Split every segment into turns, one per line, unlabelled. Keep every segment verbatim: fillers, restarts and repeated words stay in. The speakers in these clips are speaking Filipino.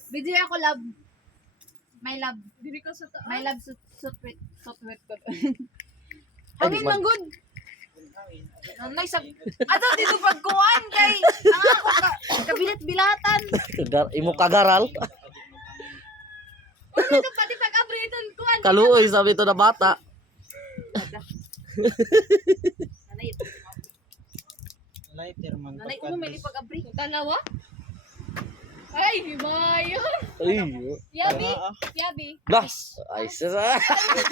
Video ako love. My love.
Dili ko sa taas.
My love sut sutwit sutwit ko.
Hangin man
good. Nanay sa ato dito pagkuan kay ang ako ka kabilat-bilatan.
Kagar- imo kagaral.
Ano ka pati pag-abriton kuan.
Kaluoy sabi to na bata.
Nanay.
Lighter man.
Nanay uno may pag-abri.
Dalawa? Ay, hibayo.
Ay.
Yabi.
Ah, ah.
Yabi.
Las. Ay sa.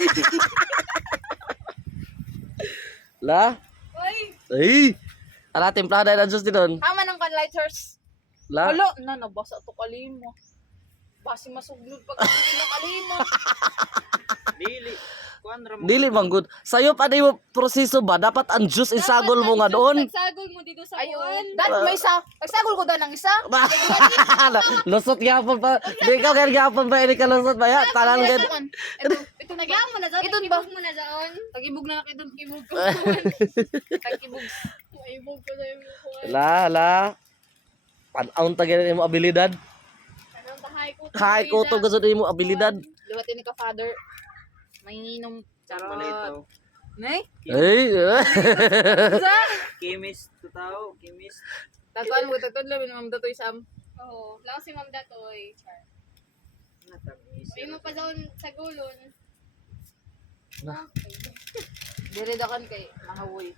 La.
Oy.
Ay. Ala templada na just din.
Tama ng lighters.
La.
Wala na nabasa to kalimo. Basi masuglod pag ng kalimo.
Dili. Kuan ra mo.
Dili man good. Sayo pa di mo proseso ba dapat ang juice isagol mo nga doon.
Nagsagol mo dito sa
Ayun.
kuan.
Dad may isa. Pagsagol ko daw ng isa.
Lusot gyapon pa. Di ka kaya gyapon pa ini ka lusot ba ya? Tanan gid.
Ito, ito na
Nagyan mo na zaon.
Ito ba?
Ibog mo na zaon.
Tagibog na nakita
Ibog ko.
Tagibog.
Ibog ko na yung kuan.
La la. Panaon ta gyud imo abilidad.
Anong tahay ko?
Kay ko to gud imo abilidad.
Liwat ni ka father. May inom charot.
Malito.
Nay?
Ay.
Sa?
Chemist to tao, chemist.
Tatuan mo tatuan lang ma'am datoy sam.
Oo. Lang si Ma'am Datoy. Char.
Natamis.
Uy mo pa zaon sa gulon.
Na.
Dire dakan kay mahawoy.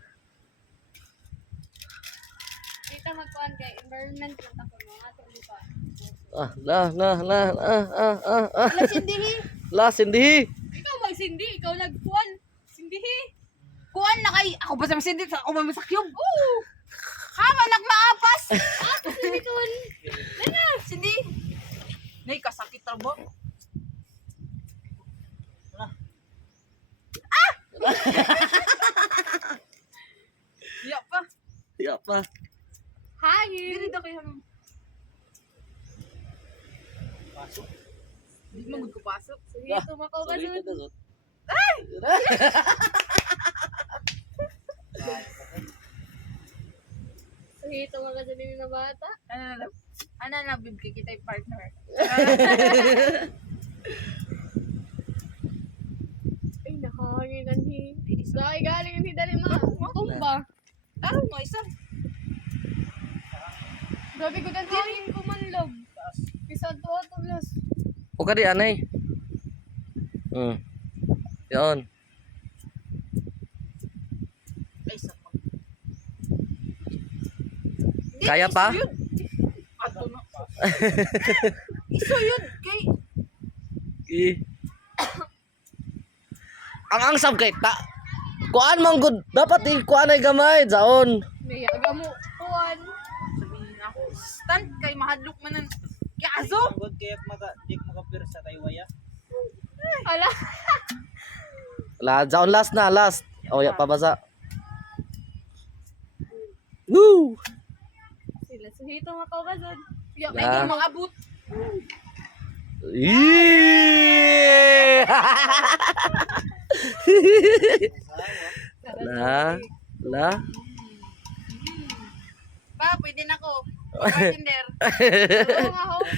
Dito magkuan kay environment lang ako mga ato lupa.
Ah, la la la ah ah ah. ah.
Ala sindihi.
La sindi.
Ikaw magsindi, ikaw nagkuan. Sindihi.
Kuan na kay ako ba sa sindi sa ako mamasakyog. Oo. Hama nagmaapas.
Ah, hindi ko.
Nana, sindi. Nay kasakit ra ba? Ah! Ya pa.
Ya pa.
Hangin.
Dire daw kay hamam.
Pasok.
Di mo gud ko pasok.
Sige, tumakaw ka dun. Sige, tumakaw ka dun na bata.
Ano na ano na bibigay kita yung partner.
Ay, nakahangin ang hi. Dahil galing ang hidali ma. Matumba.
Taro mo isa.
Grabe ko ang hangin kumanlog. Isa to ato las.
O ka di anay. Hmm. Yon.
Ay isa pa.
Kaya pa?
Ato na. Iso yun kay
I. Ang ang sab kay ta. Kuan man good. Dapat i kuan ay gamay zaon.
May aga mo kuan.
sabihin ako stand kay mahadlok man ng kaso.
Ang good kaya maka dik makapirsa kay waya.
Ala.
La zaon last na last. O ya pabasa. Woo!
Sila sige, tumakaw ka dun.
Ya, may
Ah.
di mga abot.
Ih. La la.
Pa, pwede na ko. Bartender.
Oo nga ho.